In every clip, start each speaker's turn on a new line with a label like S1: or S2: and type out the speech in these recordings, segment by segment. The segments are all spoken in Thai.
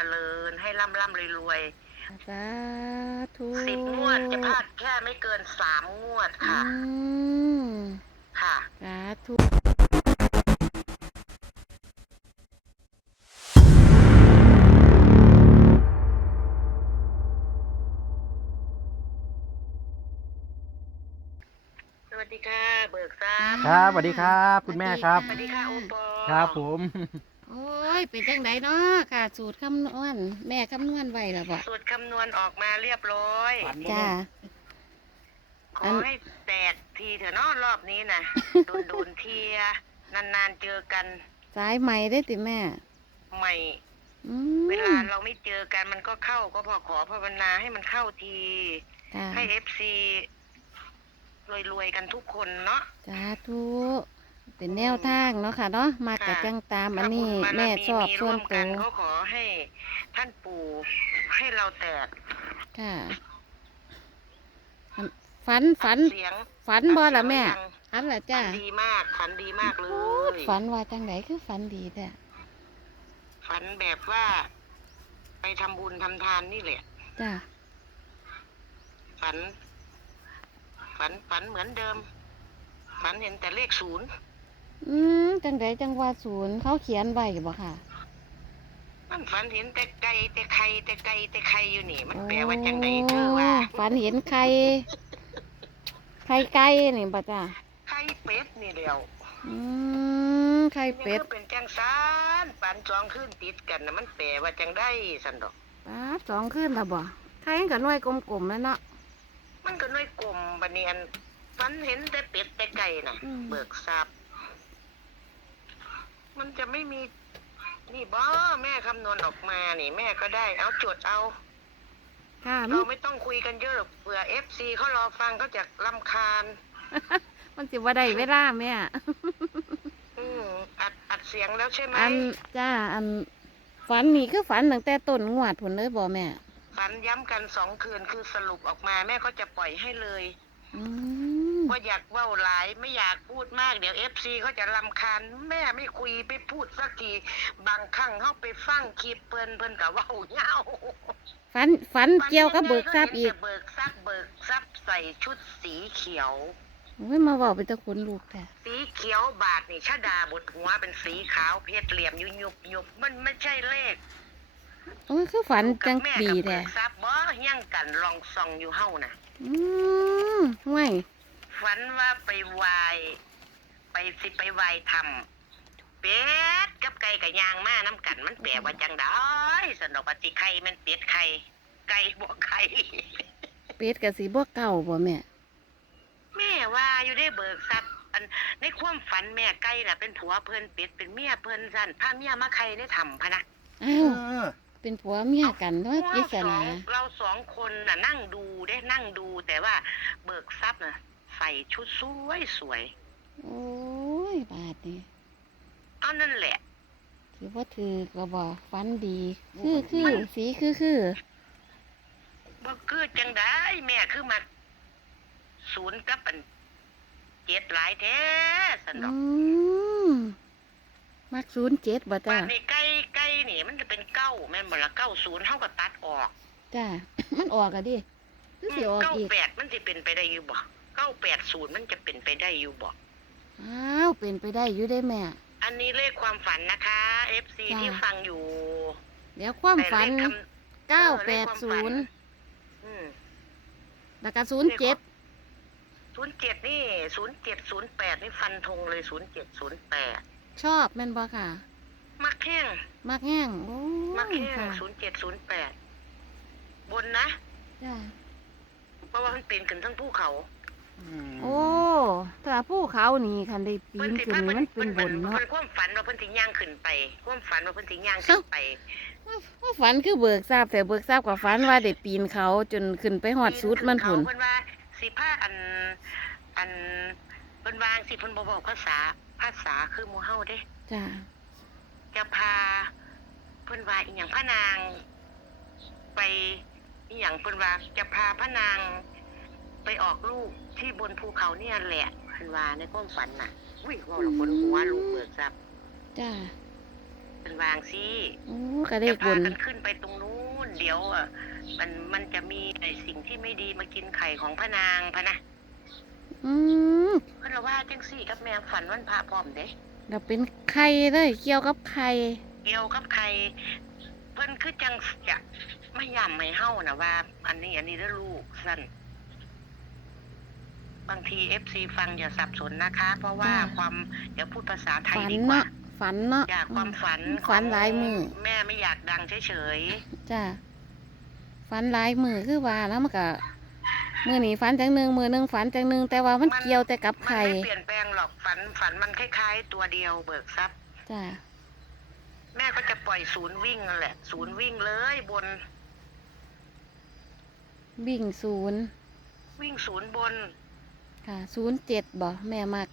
S1: ริญให้ร่ำร่ำรวย
S2: สาธุ
S1: 10 งวดจะพลาดแค่ไม่เกิน3 งวด
S2: อื
S1: ค่ะ
S2: ม
S1: ค่ะ
S2: สาธุ
S1: สวัสดีค่ะเบิกทรัพย์
S3: ครับสวัสดีครับคุณแม่ครับ
S1: สวัสดีค่ะโอปอ
S3: ครับผม
S2: โอ้ยเป็นจังไดเนาะค่ะ สูตรคำนวณแม่คำนวณไว้แล้วบ่
S1: สูตรคำนวณออกมาเรียบร้อย
S2: จ้า
S1: ขอให้แตกทีเถอะเนาะรอบนี้นะ โดนเทียนานๆเจอกัน
S2: สายใหม่ได้ติแม่
S1: ใหม่
S2: อื
S1: เวลาม เราไม่เจอกันมันก็เข้าก็พอขอภาวนาให้มันเข้าที
S2: จ้า
S1: ให้FC รวยๆกันทุกคนเนาะ
S2: สาธุเป็นแนวทางเนาะค่ะเนาะมากกับจังตามอันนี้
S1: ถ้าบุญบาร
S2: แม่ชอบ
S1: มี
S2: ส่
S1: ร่
S2: ว
S1: วน ม
S2: ตั
S1: กัน
S2: ว
S1: ก็ขอให้ท่านปู่ให้เราแตก
S2: ค่ะฝัน
S1: อัดเสียง
S2: ฝันบ่ล่ะแม่
S1: อัดเสียงไว้ยัง
S2: อันล่ะจ้า
S1: ฝันดีมากฝันดีมากเล
S2: โอ้
S1: ย
S2: ฝันว่าจังไดคือฝันดีแต่
S1: ฝันแบบว่าไปทำบุญทำทานนี่แหละ
S2: จ้า
S1: ฝันเหมือนเดิม ฝันเห็นแต่เลข0
S2: จังไดจังว่าศูนย์เขาเขียนไว้บ่ค่ะ
S1: มันฝันเห็นแต่ไก่แต่ไข่แต่ไก่แต่ไข่อยู่นี่ มันแปลว่าจังไดเธอว่า
S2: ฝันเห็นไข่ไก่นี่บ่จ้า
S1: ไข่เป็ดนี่เดียว
S2: ไข่เป็
S1: นี่
S2: ด
S1: คือเป็นจังซานฝัน2 คืนติดกันนะมันแปลว่าจังได้สันดอก
S2: ป๊าดสองขึ้นแล้วบ่ไข่กับหน่วยกลมๆแล้วเนาะ
S1: มันก็น้อยกลมบัดนี้อันฝันเห็นแต่เป็ดแต่ไก่น่ะ เบิกทรัพย์มันจะไม่มี นี่บ่แม่คำนวณออกมานี่แม่ก็ได้ เอาจดเอา
S2: ค่ะ
S1: เราไม่ต้องคุยกันเยอะหรอกเผื่อ FC เขารอฟังเขาจะรำคาญ
S2: มันสิบ่ได้เวลาแม่
S1: อืมอัดเสียงแล้วใช่ไหม
S2: อันจ้าอันฝันนี่คือฝันตั้งแต่ต้นงวดพุ่นเลยบ่แม่
S1: ฝันย้ำกัน2 คืนคือสรุปออกมาแม่ก็จะปล่อยให้เลย
S2: อืม
S1: ว่าอยากเว้าหลายไม่อยากพูดมากเดี๋ยว FC เขาจะรำคาญแม่ไม่คุยไปพูดสักทีบางครั้งเขาไปฟังคลิปเพิ่นก็เว้าเหย้า
S2: ฝันเกี่ยวกับเบิกทรัพย์อีก
S1: เบิกทรัพย์ใส่ชุดสีเขียว
S2: โอ้ยมาเว้าเป็นตะคนลูกแท้
S1: สีเขียวบาทนี่ชะดาบทหัวเป็นสีขาวเพชรเหลี่ยมยุบมันไม่ใช่เลข
S2: โอ้ยคือฝันจัง
S1: แม่
S2: ดี
S1: กับ
S2: แท้
S1: เบิกทรัพย์บ่ยังกันลองส่องอยู่เฮ้านะ
S2: ห่วย
S1: ฝันว่าไปไหวายไปไหวายทำเป็ดกับไก่กับยางมาน้ำกันมันแปลว่าจังได้สนอกว่าสิไข่มันเป็ดไข่ไก่บ่ไข่
S2: เป็ดกับสีบ่เก่าบ่แม่
S1: แม่ว่าอยู่ได้เบิกทรัพย์อันในความฝันแม่ไก่น่ะเป็นผัวเพิ่นเป็ดเป็นเมียเพิ่นสั่นพาเมียมาไข่ได้ทำพะนะ
S2: อ้าวเป็นผัวเมียกันว่าปริศนา
S1: เราสองคนน่ะนั่งดูแต่ว่าเบิกทรัพย์น่ะใส่ชุดสวย
S2: โอ้ยบาดนี่
S1: เอานั่นแหละ
S2: ถือว่าถือก็บ่ฝันดีคือสีคือ
S1: บ่คือจังได้แม่คือมา0กับอัน7หลายแท้สันดอก
S2: มัก07บ่จ้า
S1: บาดนี้ไก่นี่มันจะเป็น9แม่นบ่ล่ะ90เฮาก็ตัดออก
S2: จ้า มันออกอะดิคือสิออกอีก
S1: 98มันสิเป็นไปได้อยู่บ่980มันจะเป็นไปได้อยู่บ่
S2: อ้าวเป็นไปได้อยู่ได้แม่
S1: อันนี้เลขความฝันนะคะ FC
S2: จ้ะ
S1: ที่ฟังอยู่
S2: เดี๋ยวความฝัน
S1: แต่เลขเลขความฝัน
S2: 980
S1: อืม
S2: แล้วก็
S1: 07
S2: 07
S1: 07นี่07 08นี่ฟันธงเลย07 08
S2: ชอบแม่นบ่ค่ะ
S1: มักแห้ง
S2: มักแห้งโอ้
S1: มัก
S2: ย
S1: แห้ง
S2: ค่ะ
S1: 07 08บนนะ
S2: จ้า
S1: เพราะว่ามันปีนขึ้นทั้งภูเขา
S2: โอ้ถ้าภูเขานี่คันได้ปีนขึ้นนี่มันเป็นบนเนาะ
S1: เพิ่นความฝันว่าเพิ่นสิย่างขึ้นไปความฝันว่าเพิ่นสิย่างขึ้นไป
S2: ว่าฝันคือเบิกทราบแต่เบิกทราบกับฝันว่าได้ปีนเขาจนขึ้นไปหอดสุดมันผุน
S1: เพิ่นว่าสิพาอันเพิ่นวางสิเพิ่นบ่บอกภาษาคือหมู่เฮาเด้
S2: จ้า
S1: จะพาเพิ่นว่าอีหยังพระนางไปอีหยังเพิ่นว่าจะพาพระนางไปออกลูกที่บนภูเขาเนี่ยแหละเพิ่นว่าในความฝันน่ะอุ้ยว่าเราคนหัวลูกเบิกทรัพย์
S2: จ้า
S1: เป็นวางสิ
S2: โอ้ก็เล
S1: จะ
S2: ขบ
S1: พาน กันขึ้นไปตรงนู้นเดี๋ยวมันจะมีไอ้สิ่งที่ไม่ดีมากินไข่ของพระนางพะนะ
S2: อืม
S1: เพิ่นละว่าจังสี่กับแม่ฝันวันพระพร้อมเด้
S2: ก็เป็นไข่เลยเกี่ยวกับไข่
S1: เกี่ยวกับไข่เพิ่นคือจังจะไม่ย้ำไม่เฮานะว่า อันนี้เด้อลูกสั่นบางที FC ฟังอย่าสับสนนะคะ เพราะว่าความเดี๋ยวพูดภาษาไทย
S2: ฝัน
S1: ดีกว่า
S2: เนาะฝันเนาะ
S1: จากความฝัน
S2: ฝันหลายมือ
S1: แม่ไม่อยากดังเฉย
S2: จ้ะฝันหลายมือคือว่าแล้วมันก็มือนี้ฝันจังหนึ่งมือหนึ่งฝันจังหนึ่งแต่ว่ามันเกี่ยวแต่กับ
S1: ๆมัน
S2: ไข่
S1: ไม่เปลี่ยนแปลงหรอกฝันมันคล้ายๆตัวเดียวเบิกทรัพย์
S2: จ้ะ
S1: แม่ก็จะปล่อยศูนย์วิ่งนั่นแหละ ศูนย์วิ่งเลยบน
S2: วิ่งศูนย์
S1: วิ่งศูนย์บน
S2: ค่ะ07บ่แม่มัก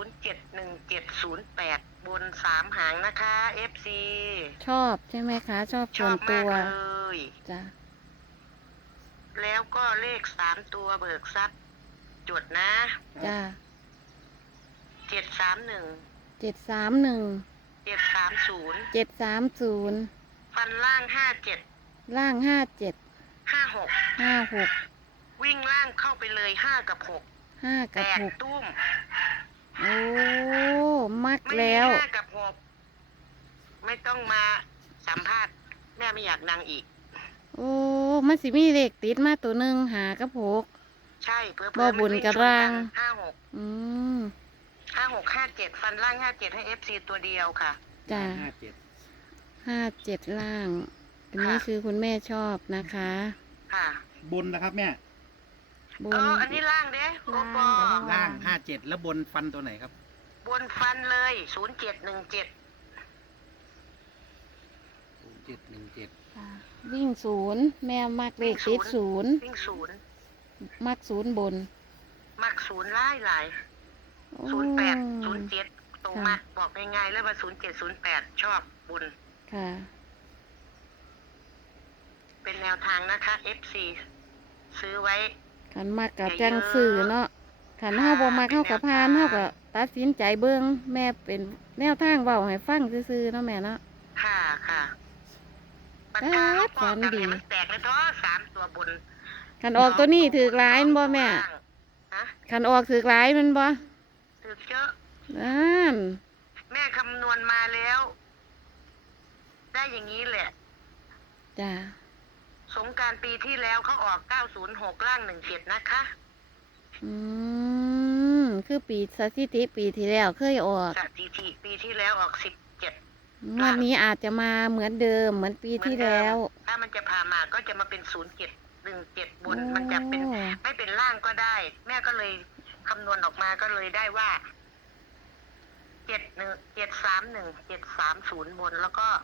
S1: 071708บน3 หางนะคะ FC
S2: ชอบใช่ไหมคะ ชอบ
S1: ช
S2: ส่ว
S1: อน บ
S2: ตั
S1: มาก
S2: ว
S1: เลย
S2: จ้ะ
S1: แล้วก็เลข3 ตัวเบิกทรัพย์จดนะ
S2: จ้ะ
S1: 731
S2: 731
S1: 730
S2: 730
S1: ฟันล่าง57
S2: ล่าง57
S1: 56
S2: 56
S1: วิ่งล่างเข้าไปเลย5กับ6
S2: 5
S1: แต
S2: กับ
S1: กตุ้ม
S2: 6โอ้มัก
S1: ไม่มี
S2: แล้ว
S1: 5กับ6ไม่ต้องมาสัมภาษณ์แม่ไม่อยากดังอีก
S2: โอ้มันสิมีเลขติดมาตัวหนึ่งหากับ6
S1: ใช่เพื่อ
S2: บ่บุญกับร่าง
S1: 56
S2: อืม
S1: 5657ฟันล่าง57ให้ FC ตัวเดียวค่ะ
S2: จ้ะ
S3: 57
S2: 57ล่าง อันนี้
S1: ค่ะ
S2: คือคุณแม่ชอบนะคะ
S1: ค่ะ
S3: บนนะครับแม่
S2: บ
S1: เอน อันนี้ล่างเด้โอปอ
S3: ล่าง 57 แล้วบนฟันตัวไหนครับ
S1: บนฟันเลย0717
S3: 0717
S2: ค่ะวิ่งศูนย์แม่มักเลขติดศูนย์
S1: วิ่งศูนย์
S2: มักศูนย์บน
S1: มักศูนย์หลาย
S2: โอ้
S1: 08 07ตรงมาบอกง่ายๆเลยว่า0708ชอบบุญ
S2: ค่ะ
S1: เป็นแนวทางนะคะ FC ซื้อไว้
S2: ขันมักกับจังสื่อเนาะขันเฮาบ่มักเฮากับพานเฮาก็ตัดสินใจเบิ่งแม่เป็นแนวทางเว้าให้ฟังซื่อๆเนาะแม่เนาะ
S1: ค่ะค่ะปัญ
S2: เอ๊ะ
S1: หาเราพอ
S2: ฝัน
S1: กัน
S2: ดี
S1: ให้มันแตกเลยท้อ3 ตัวบน
S2: ขันออกตัวนี้ถือหลายแม่นบ่แม่
S1: ฮะ
S2: ขันออกถือหลายแมันบ่
S1: ถือเยอะ
S2: นั่น
S1: แม่คำนวณมาแล้ว ได้อย่างนี้แหละ
S2: จ้ะ
S1: สงกรารปีที่แล้วเขาออก 906 ล่าง 17 นะคะ
S2: อืมคือปีสถิติปีที่แล้วเคยออก
S1: สถิติปีที่แล้วออก 17
S2: งวดนี้อาจจะมาเหมือนเดิมเหมือนปีที่แล้ว
S1: ถ้ามันจะพามาก็จะมาเป็น 0717 บน
S2: โอ้
S1: มันจะเป็นไม่เป็นล่างก็ได้ แม่ก็เลยคำนวณออกมาก็เลยได้ว่า 731 730 บน แล้วก็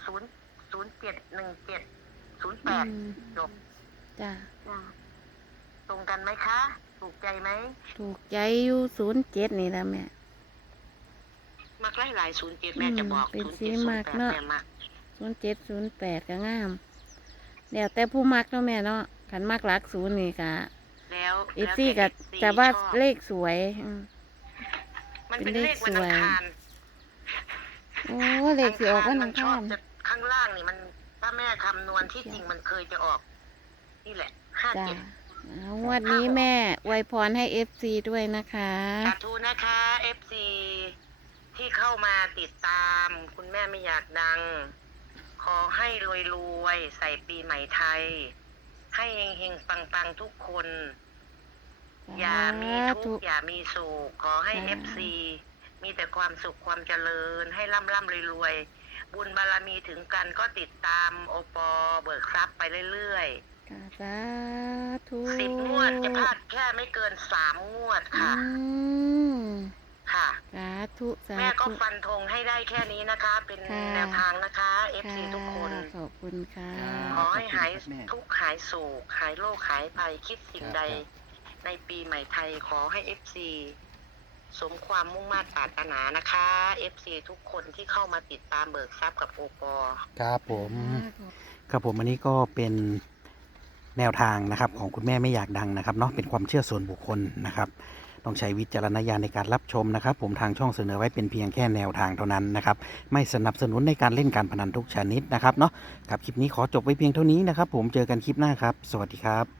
S1: 0717 08 จบ
S2: จ้ะ
S1: ตรงกันไหมคะ ถูกใจไหม
S2: ถูกใจอยู่07นี่แหละแม่
S1: มักหลาย07 แม่จะบอก
S2: เป็นสี
S1: 07
S2: มักเนอะ
S1: 08แม่มัก
S2: 0708ก็งามแล้วแต่ผู้มักเนาะแม่เนาะขันมักหลักศูนย์นี่กะ
S1: แล้ว
S2: อี
S1: แล้ว
S2: ซี่
S1: แต่
S2: ก็
S1: FC
S2: จะว่า
S1: ชอบ
S2: เลขสวย
S1: มัน
S2: เป็
S1: เป็น น
S2: เล
S1: เล
S2: ข
S1: ขวัน
S2: สวย
S1: อังคาร
S2: โอ้เลขสิออกวัน
S1: มั
S2: อัง
S1: ชอ
S2: คา
S1: บ
S2: ร
S1: จะข้างล่างนี่มัน ถ้าแม่คำนวณที่จริงมันเคยจะออก นี่แหละ
S2: จ้ะ
S1: 57
S2: เอางวันนี้แม่อวยพรให้ FC ด้วยนะคะ
S1: สาธุนะคะ FC ที่เข้ามาติดตาม คุณแม่ไม่อยากดัง ขอให้รวยๆ ใส่ปีใหม่ไทย ให้เฮงๆ ปังๆ ทุกคน อย่ามีทุกข์อย่ามีโศกขอให้ FC มีแต่ความสุขความเจริญ ให้ร่ำรวยๆ บุญบารมีถึงกันก็ติดตามโอปอเบิกทรัพย์ไปเรื่อย
S2: ค่ะสาธุ
S1: ๆ 10 งวดจะพลาดแค่ไม่เกิน 3 งวดค่ะ
S2: อืม
S1: ค่ะ
S2: สาธุสา
S1: แม่ก็
S2: ธุ
S1: ฟันธงให้ได้แค่นี้นะคะ เป็น
S2: ค่ะ
S1: แนวทางนะคะ FC ทุกคน
S2: ขอบคุณค่ะ
S1: ขอให้หาย
S3: ขอบคุณครับแม่
S1: ทุกข์หายโศกหายโรคหายภัยคิดสิ่งใด ในปีใหม่ไทยขอให้ FC สมความมุ่งมั่นปรารถนานะคะ FC ทุกคนที่เข้ามาติดตามเบิกทรัพย์กับโอปอ
S3: ครับผม ครับผมอันนี้ก็เป็นแนวทางนะครับของคุณแม่ไม่อยากดังนะครับเนาะเป็นความเชื่อส่วนบุคคลนะครับต้องใช้วิจารณญาณในการรับชมนะครับผมทางช่องเสนอไว้เป็นเพียงแค่แนวทางเท่านั้นนะครับไม่สนับสนุนในการเล่นการพนันทุกชนิดนะครับเนาะครับคลิปนี้ขอจบไว้เพียงเท่านี้นะครับผมเจอกันคลิปหน้าครับสวัสดีครับ